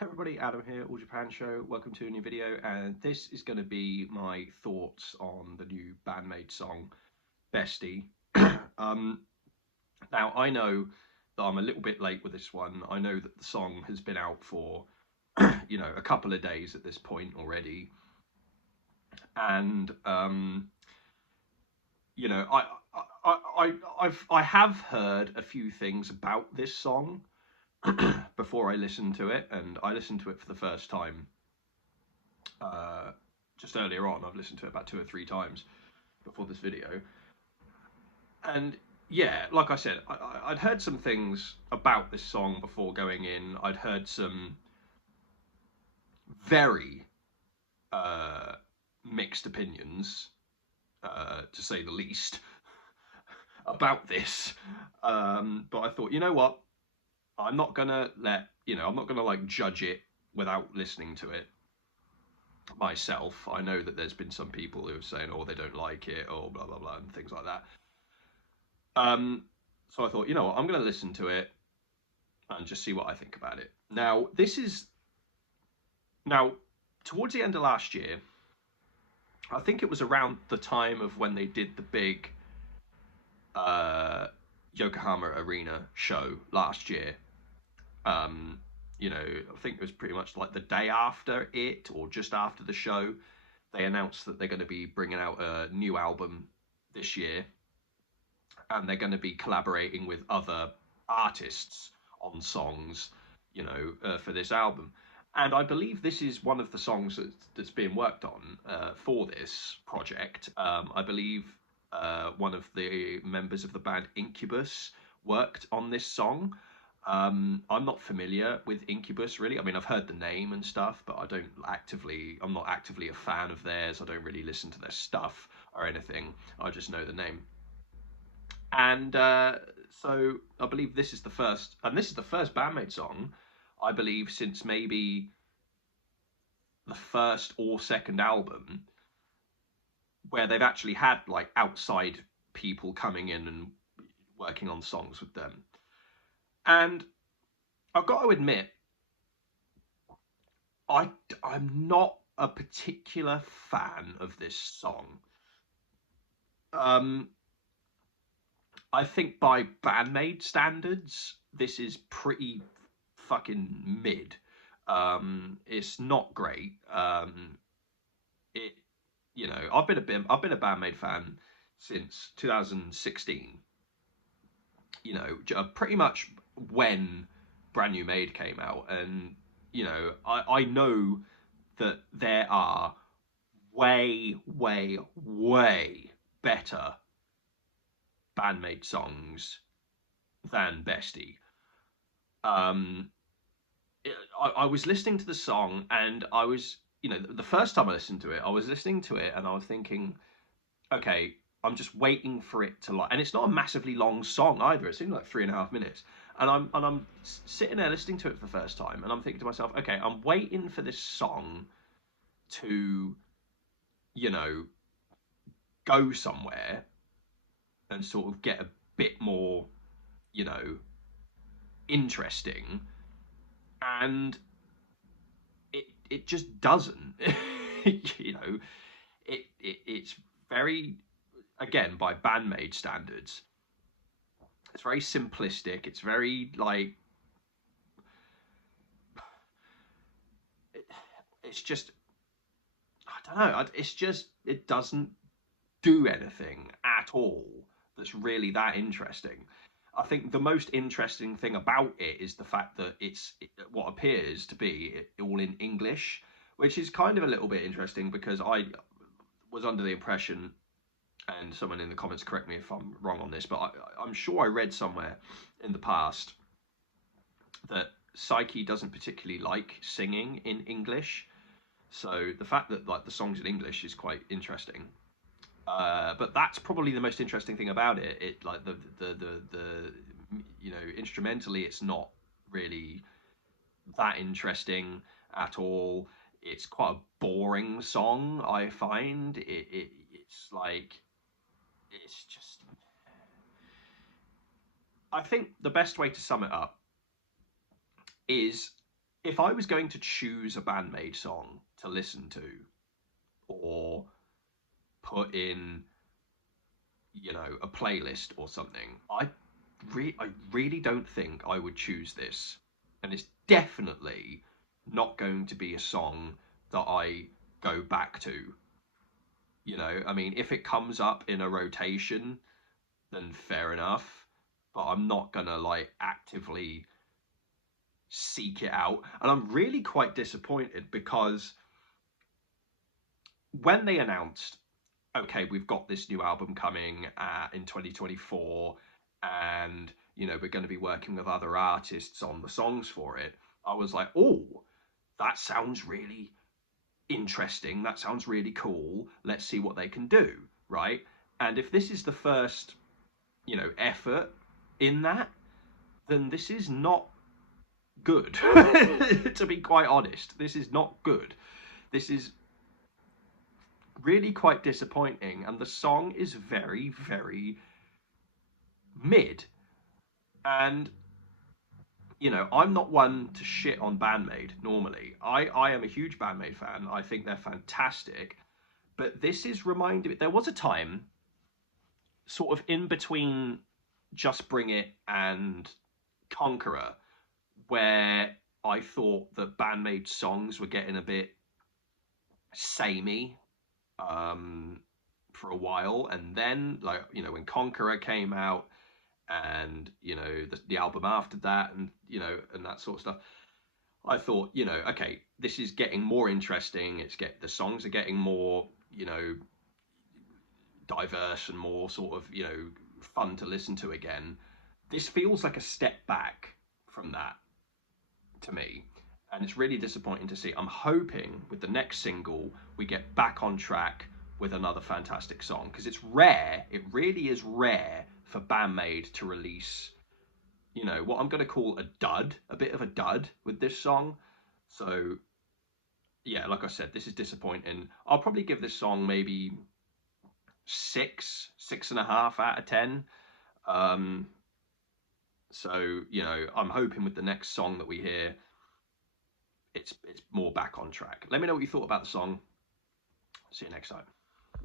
Hey everybody, Adam here, All Japan Show. Welcome to a new video, and this is going to be my thoughts on the new BAND-MAID song, Bestie. um, Now, I know that I'm a little bit late with this one. I know that the song has been out for, a couple of days at this point already. And, you know, I have heard a few things about this song before I listened to it, and I listened to it for the first time uh, just earlier on. I've listened to it about 2 or 3 times before this video, and yeah, like I said, I'd heard some things about this song before going in. I'd heard some very uh, mixed opinions, to say the least, about this. But I thought, you know what? I'm not gonna I'm not gonna like judge it without listening to it myself. I know that there's been some people who are saying, "Oh, they don't like it," or blah blah blah, and things like that. Um, so I thought, you know what, I'm going to listen to it and just see what I think about it. Now towards the end of last year. I think it was around the time of when they did the big uh, Yokohama Arena show last year. Um, I think it was pretty much like the day after it or just after the show. They announced that they're going to be bringing out a new album this year, and they're going to be collaborating with other artists on songs, for this album. And I believe this is one of the songs that's being worked on for this project. I believe one of the members of the band Incubus worked on this song. I'm not familiar with Incubus really. I mean, I've heard the name and stuff, but I'm not actively a fan of theirs. I don't really listen to their stuff or anything. I just know the name. And so I believe this is the first BAND-MAID song, I believe, since maybe the first or second album, where they've actually had like outside people coming in and working on songs with them. And I've got to admit, I I'm not a particular fan of this song. Um, I think by BAND-MAID standards, this is pretty fucking mid. It's not great. It, I've been a BAND-MAID fan since 2016. Pretty much when Brand New Made came out, and I know that there are way, way, way better BAND-MAID songs than Bestie. Um, I was listening to the song, and I was, the first time I listened to it, I was listening to it and I was thinking, okay, I'm just waiting for it to and it's not a massively long song either. It's only like 3.5 minutes. And I'm sitting there listening to it for the first time, and I'm thinking to myself, okay, I'm waiting for this song to, you know, go somewhere and sort of get a bit more, you know, interesting. And it just doesn't. you know, it's very, again, by BAND-MAID standards, it's very simplistic. It's very like it's just, I don't know. It's just, it doesn't do anything at all that's really that interesting. I think the most interesting thing about it is the fact that what appears to be all in English, which is kind of a little bit interesting because I was under the impression, and someone in the comments correct me if I'm wrong on this, but I'm sure I read somewhere in the past that Psyche doesn't particularly like singing in English. So the fact that like the songs in English is quite interesting. But that's probably the most interesting thing about it. It like the instrumentally, it's not really that interesting at all. It's quite a boring song, I find. It's like it's just. I think the best way to sum it up is if I was going to choose a BAND-MAID song to listen to or put in, you know, a playlist or something, I really don't think I would choose this. And it's definitely not going to be a song that I go back to. You know, I mean, if it comes up in a rotation, then fair enough. But I'm not gonna like actively seek it out. And I'm really quite disappointed because when they announced, okay, we've got this new album coming in 2024, and you know we're going to be working with other artists on the songs for it, I was like, oh, that sounds really interesting. That sounds really cool. Let's see what they can do, right? And if this is the first, you know, effort in that, then this is not good. To be quite honest, this is not good. This is really quite disappointing, and the song is very, very mid. And you know, I'm not one to shit on BAND-MAID normally. I am a huge BAND-MAID fan. I think they're fantastic. But this is reminding me, there was a time, sort of in between Just Bring It and Conqueror, where I thought that BAND-MAID songs were getting a bit samey for a while. And then, like, you know, when Conqueror came out, and you know the album after that, and you know, and that sort of stuff, I thought, you know, okay, this is getting more interesting. The songs are getting more, you know, diverse and more sort of, you know, fun to listen to again. This feels like a step back from that to me, and it's really disappointing to see. I'm hoping with the next single we get back on track with another fantastic song, because it's rare. It really is rare for BAND-MAID to release, you know, what I'm going to call a dud, a bit of a dud with this song. So yeah, like I said, this is disappointing. I'll probably give this song maybe 6.5 out of 10. Um, so you know, I'm hoping with the next song that we hear, it's more back on track. Let me know what you thought about the song. See you next time.